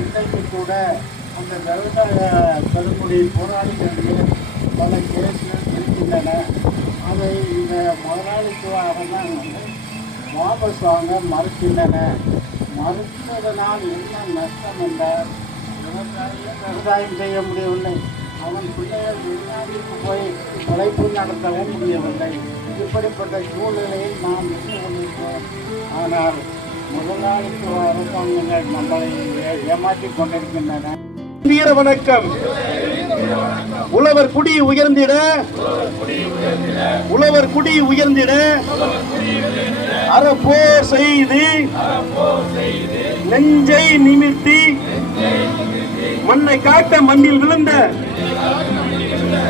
இன்றைக்கு கூட அந்த விவசாய பெருங்குடி போராளிகளிடையே பல கேஸ்கள் இருக்கின்றன. அதை இந்த முதலாளித்துவ அரசாங்கங்கள் வாபஸ் வாங்க மறுக்கின்றன. மறுத்ததனால் என்ன நஷ்டம் என்றால் விவசாயம் செய்ய முடியவில்லை. அவன் பிள்ளைகள் வெளிநாட்டுக்கு போய் உழைப்பு நடத்தவும் முடியவில்லை. இப்படிப்பட்ட சூழ்நிலையில் நாம் நின்று கொண்டிருக்கிறோம். ஆனால் முதலாளித்துவ அரசாங்கங்கள் நம்மளை ஏமாற்றிக் கொண்டிருக்கின்றன. வீர வணக்கம். உழவர் குடி உயர்ந்திட, உழவர் குடி உயர்ந்திட அறப்போர் செய்து நெஞ்சை நிமிர்த்தி மண்ணை காட்ட மண்ணில் விழுந்த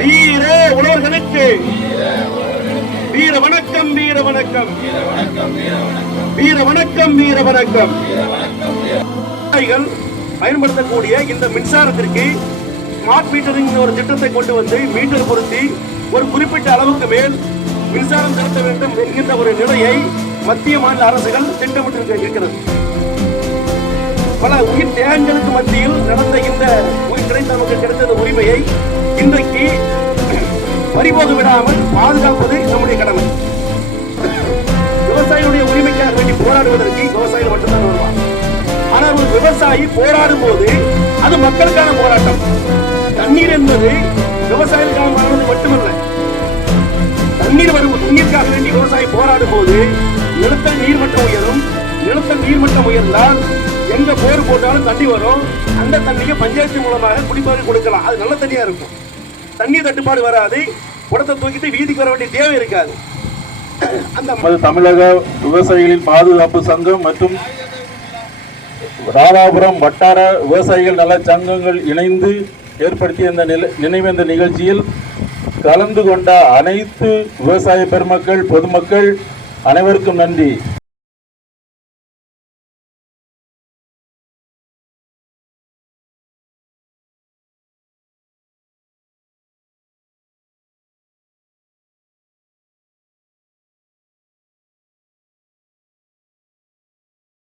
வீர உழவர்களுக்கு வீர வணக்கம், வீர வணக்கம், வீர வணக்கம், வீர வணக்கம். பயன்படுத்தக்கூடிய இந்த மின்சாரத்திற்கு ஸ்மார்ட் மீட்டரிங் ஒரு திட்டத்தை கொண்டு வந்து மீட்டர் பொருத்தி ஒரு குறிப்பிட்ட அளவுக்கு மேல் மின்சாரம் செலுத்த வேண்டும் என்கின்ற ஒரு நிலையை மத்திய மாநில அரசுகள் திட்டமிட்டு இருக்கிறது. பல உயிர் தியாகங்களுக்கு மத்தியில் நடந்த இந்த நமக்கு கிடைத்த உரிமையை இன்றைக்கு பறிபோக விடாமல் பாதுகாப்பது நம்முடைய கடமை. விவசாயிகளுடைய உரிமைக்காக வேண்டி போராடுவதற்கு விவசாயிகள் மட்டும்தான் வருவார். ஆனால் ஒரு விவசாயி போராடும் போது அது மக்களுக்கான போராட்டம். தண்ணீர் என்பது விவசாயிகளுக்கான மட்டுமல்ல. தண்ணீருக்காக வேண்டி விவசாயி போராடும் போது நிலத்தடி நீர்மட்டம் உயரும். நிலத்தடி நீர்மட்டம் உயர்ந்தால் எங்க போர் போட்டாலும் தண்ணி வரும். அந்த தண்ணியை பஞ்சாயத்து மூலமாக குடிப்பதற்கு கொடுக்கலாம். அது நல்ல தண்ணியா இருக்கும். தண்ணீர் தட்டுப்பாடு வராது. குடத்தை தூக்கிட்டு வீதிக்கு வர வேண்டிய தேவை இருக்காது. தமிழக விவசாயிகளின் பாதுகாப்பு சங்கம் மற்றும் ராதாபுரம் வட்டார விவசாயிகள் நல சங்கங்கள் இணைந்து ஏற்படுத்திய இந்த நினைவேந்த நிகழ்ச்சியில் கலந்து கொண்ட அனைத்து விவசாய பெருமக்கள், பொதுமக்கள் அனைவருக்கும் நன்றி.